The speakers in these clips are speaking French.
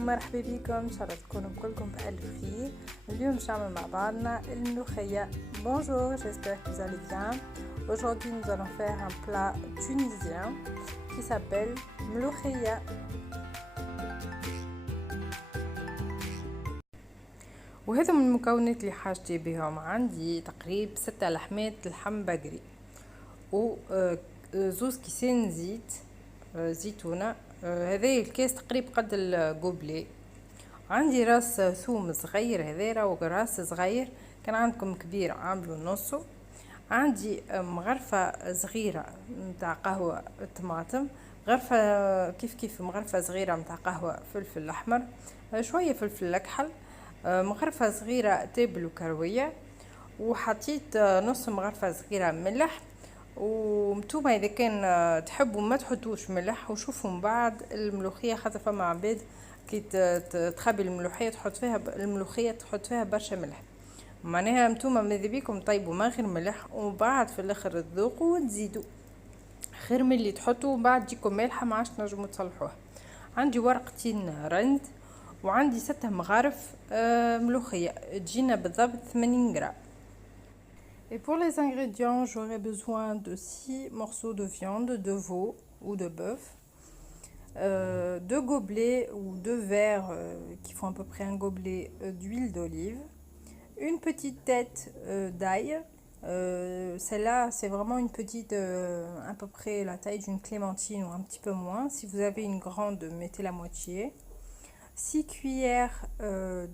ومرحبا بكم، ان شاء الله تكونوا كلكم بألف خير. اليوم باش نعمل مع بعضنا الملوخية. Bonjour, j'espère que vous allez bien. Aujourd'hui nous allons faire un plat tunisien qui s'appelle ملوخية. وهذا من المكونات اللي حاجتي بهم. عندي تقريبا 6 لحمات لحم بقري و زوز كيسان زيت زيتونه. هذا الكاس تقريبا قد القبلي. عندي راس ثوم صغير، هذا راهو راس صغير، كان عندكم كبير عاملوا نصه. عندي مغرفه صغيره نتاع قهوه طماطم، غرفه كيف مغرفه صغيره نتاع قهوه فلفل احمر، شويه فلفل اكحل، مغرفه صغيره تابل وكرويه، وحطيت نص مغرفه صغيره ملح. ومتوما اذا كان تحبوا ما تحطوش ملح. وشوفوا من بعد الملوخيه، خاطر فما عباد كي تخبي الملوخيه تحط فيها برشا ملح، معناها نتوما ماذا بيكم طيبوا ما غير ملح، ومن بعد في الاخر تذوقوا وتزيدوا خير من اللي تحطوا ومن بعد تجيكم مالحه ما عادش تنجموا تصلحوها. عندي ورقتين رند، وعندي 6 مغارف ملوخيه تجينا بالضبط 80 غرام. Et pour les ingrédients, j'aurai besoin de 6 morceaux de viande de veau ou de bœuf, 2 gobelets ou 2 verres qui font à peu près un gobelet d'huile d'olive, une petite tête d'ail. Celle-là, c'est vraiment une petite, à peu près la taille d'une clémentine ou un petit peu moins. Si vous avez une grande, mettez la moitié. 6 cuillères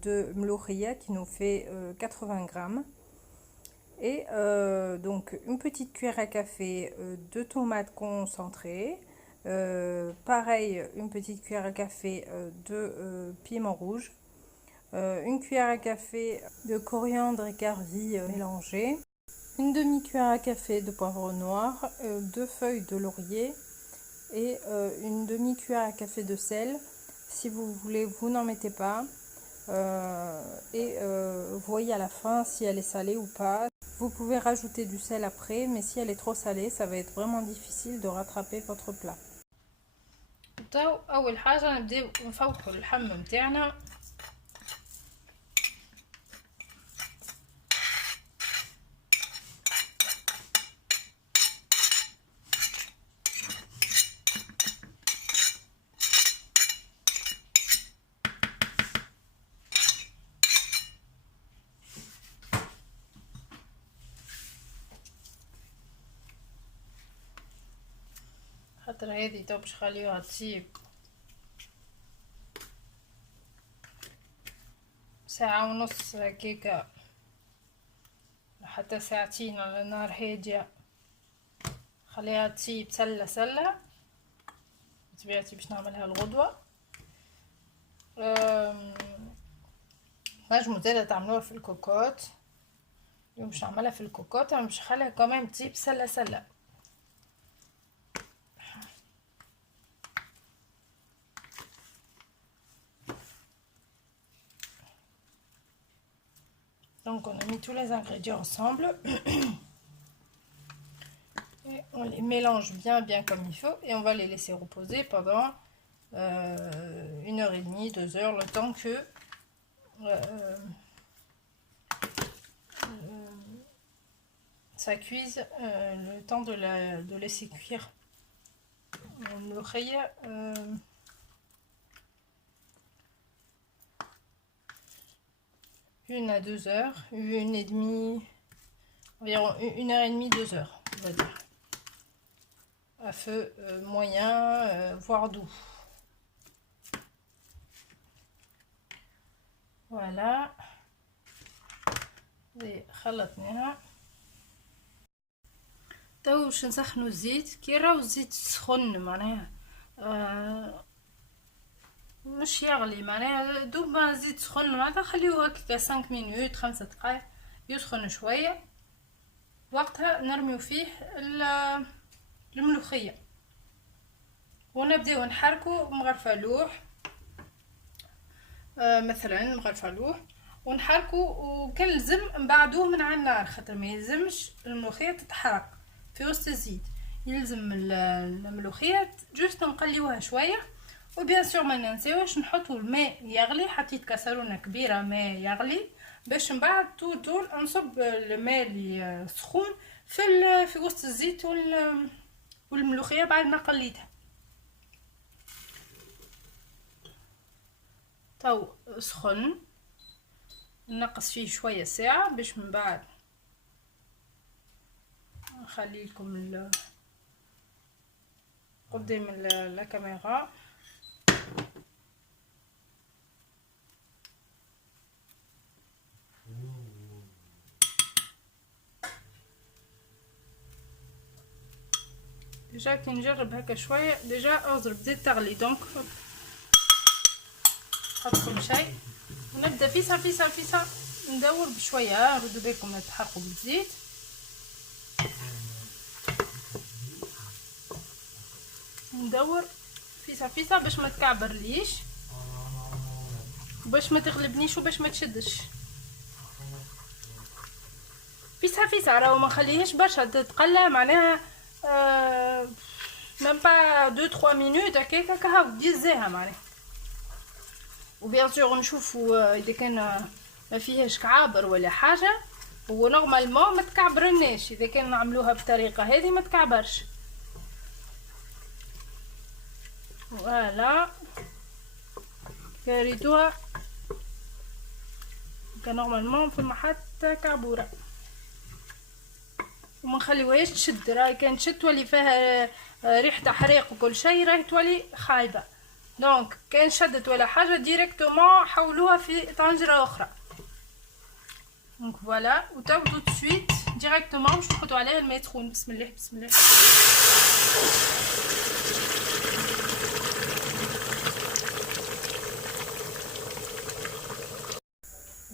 de mlokhia qui nous fait 80 grammes. Et donc une petite cuillère à café de tomates concentrées, pareil une petite cuillère à café de piment rouge, une cuillère à café de coriandre écarvie mélangée, une demi-cuillère à café de poivre noir, 2 feuilles de laurier et une demi-cuillère à café de sel. Si vous voulez, vous n'en mettez pas. Vous voyez à la fin si elle est salée ou pas. Vous pouvez rajouter du sel après, mais si elle est trop salée, ça va être vraiment difficile de rattraper votre plat. اول حاجه نبداو نفوحوا اللحم نتاعنا. خاطر هذه تو باش نخليوها تسيب ساعة ونص هكاكا حتى ساعتين على نار هادية. خليها تسيب سلة بطبيعتي باش نعملها الغدوة. نجمو زادا تعملوها في الكوكوت. اليوم باش نعملها في الكوكوت، انا باش نخليها كمان تسيب سلة. Donc on a mis tous les ingrédients ensemble et on les mélange bien comme il faut, et on va les laisser reposer pendant 1h30, 2 heures, le temps que ça cuise, le temps de laisser cuire l'oreille. 1 à 2 heures, 1h30, environ 1h30, 2 heures, on va dire, à feu moyen, voire doux. Voilà, خلطناها. تو باش نسخنوا الزيت. كي راهو الزيت سخن معناها مش يغلي، معناها دوب ما الزيت سخن، معناتها خليوه هكا 5 مينوت 5 دقائق يسخن شويه. وقتها نرميو فيه الملوخيه ونبداو نحركو مغرفه لوح، مثلا مغرفه لوح، ونحركو وكان لازم نبعدوه من على النار، خاطر ما يلزمش الملوخيه تتحرق في وسط الزيت. يلزم الملوخيه جوست نقليوها شويه وبيان سور ما ننساوش نحطوا الماء يغلي. حطيت كاسرونه كبيره ماء يغلي باش من بعد طول نصب الماء اللي سخون في وسط الزيت والملوخيه بعد ما قليتها. تو سخن نقص فيه شويه ساعه باش من بعد نخلي لكم قدام الكاميرا. ديجا كي نجرب هكا شويه ديجا اضرب بدات تغلي دونك نحط كل شيء ونبدا فيسا فيسا فيسا ندور بشويه. ردوا بالكم لا تحرقوا بالزيت. ندور فيسا فيسا باش ما تكعبرليش وباش ما تغلبنيش وباش ما تشدش. فيسا فيسا راهو ما نخليهاش برشا تتقلى معناها ميم با 2 3 مينوت هكاك هاو ديزاها معناها. وبيان سور نشوفوا اذا كان ما فيهاش كعابر ولا حاجه. هو نورمالمون ما تكعبرناش اذا كان نعملوها بطريقه هذه ما تكعبرش. فوالا كريتوها كان نورمالمون في حتى كعبوره وما نخليوهاش تشد. راهي كان تشد تولي فيها ريحه حريق وكل شيء راهي تولي خايبه. دونك كان شدت ولا حاجه ديريكتومون حولوها في طنجره اخرى. دونك فوالا وتو تو سويت ديريكتومون باش نحطوا عليها الماء سخون. بسم الله بسم الله.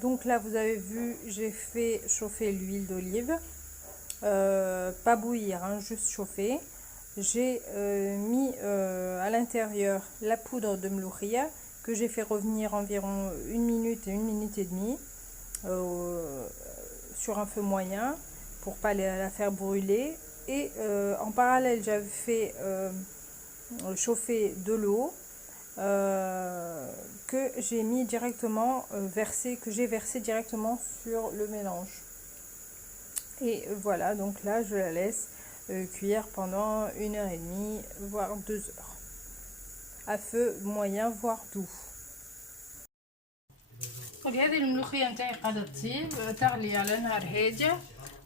Donc là, vous avez vu, j'ai fait chauffer l'huile d'olive, pas bouillir, hein, juste chauffer. J'ai mis à l'intérieur la poudre de mloukhia que j'ai fait revenir environ 1 minute et 1 minute et demie sur un feu moyen pour pas la faire brûler. Et en parallèle, j'avais fait chauffer de l'eau que j'ai mis directement que j'ai versé directement sur le mélange. Et voilà, donc là je la laisse cuire pendant 1h30 voire 2 heures à feu moyen voire doux. هذه الملوخيه نتاعي قاعده تطيب تغلي على نار هادي.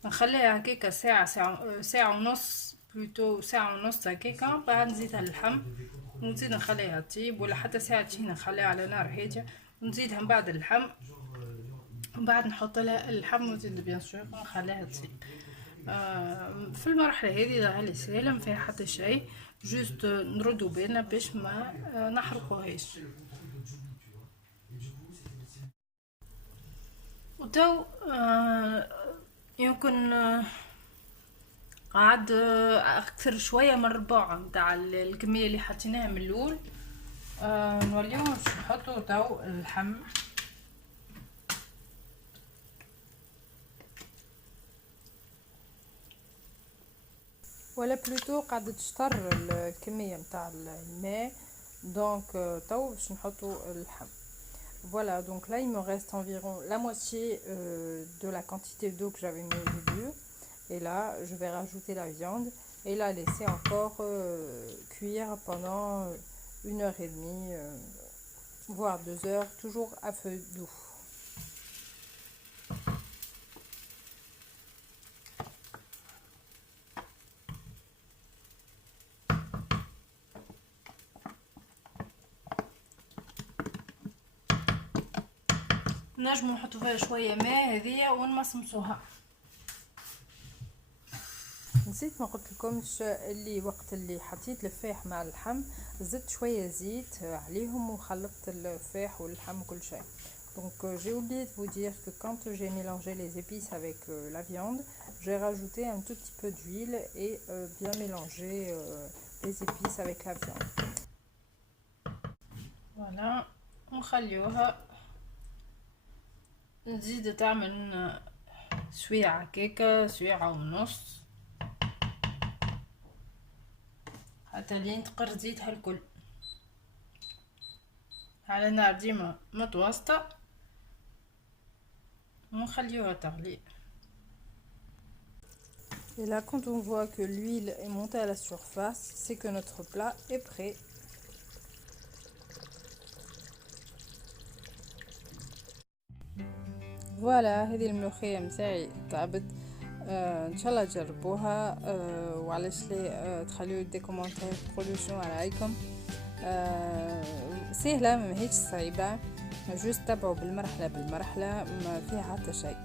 نخليها هكاكا ساعه ونص بلوتو ساعه ونص هكاكا. بعد نزيدها اللحم ونزيد نخليها تطيب ولا حتى ساعتين نخليها على نار هاديه ونزيدها من بعد اللحم. من بعد نحط لها اللحم ونزيد بيان سور ونخليها تطيب. في المرحله هذه راهي سهله ما فيها حتى شيء. جوست نردو بالنا باش ما نحرقوهاش. وتو يمكن قعد اكثر شويه من ربع نتاع الكميه اللي حطيناها من الاول. نوليو باش نحطو تو اللحم. ولا بلوتو قاعدة تشطر الكمية متاع الماء دونك تو باش نحطو اللحم. Voilà, donc là il me reste environ la moitié de la quantité d'eau que j'avais mis au début. Et là je vais rajouter la viande et la laisser encore cuire pendant 1h30 voire 2 heures, toujours à feu doux. نجمو نحطو فيها شويه ماء هذيا ونمصمصوها. نسيت ما قلت لكمش اللي وقت اللي حطيت الفاح مع اللحم زدت شويه زيت عليهم وخلطت الفاح واللحم وكل شيء. Donc j'ai oublié de vous dire que quand j'ai mélangé les épices avec la viande, j'ai rajouté un tout petit peu d'huile et bien mélangé les épices avec la viande. Voilà, نخليوها نزيد تعمل سويعة هكاكا سويعة ونص حتى لين تقر زيتها الكل. على نار ديما متوسطة ونخليوها تغلي. Et là, quand on voit que l'huile est montée à la surface, c'est que notre plat est prêt. فوالا هذه الملوخيه متاعي طابت. ان شاء الله تجربوها. وعلاش لا تخليو دي كومونتير تقولوا شنو رايكم. سهله ماهيش صعيبه، جوست تبعوا بالمرحله ما فيها حتى شيء.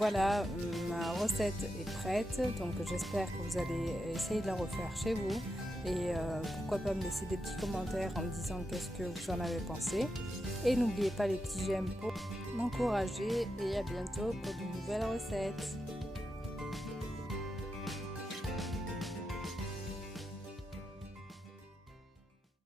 Voilà, ma recette est prête, donc j'espère que vous allez essayer de la refaire chez vous et pourquoi pas me laisser des petits commentaires en me disant qu'est-ce que vous en avez pensé. Et n'oubliez pas les petits j'aime pour m'encourager et à bientôt pour de nouvelles recettes.